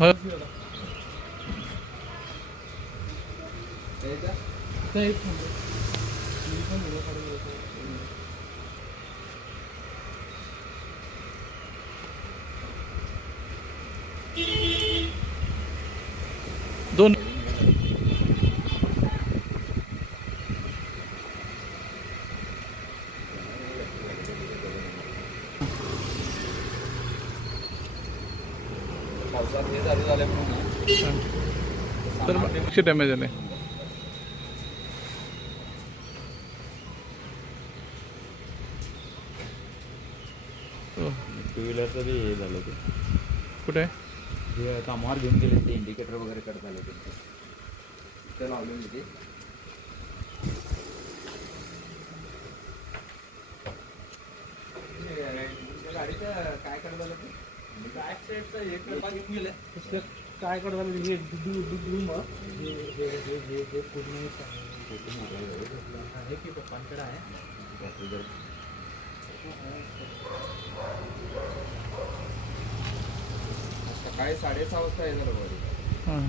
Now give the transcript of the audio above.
हो. दोन पावसात हे चालू झाल्यामुळे तर मग कशी डॅमेज झाले. हो. टू व्हीलरचं बी हे झालं ते कुठे हे कामावर घेऊन गेले ते इंडिकेटर वगैरे कट झाले त्यांचे ते लावलेली ते गाडीचं काय कट झालं ते बॅक साईडचं एक घेऊन गेले काय करत झालं हे पूर्ण आहे की पप्पांकडे आहे सकाळी 6:30 वाजता येणार बरोबर. हां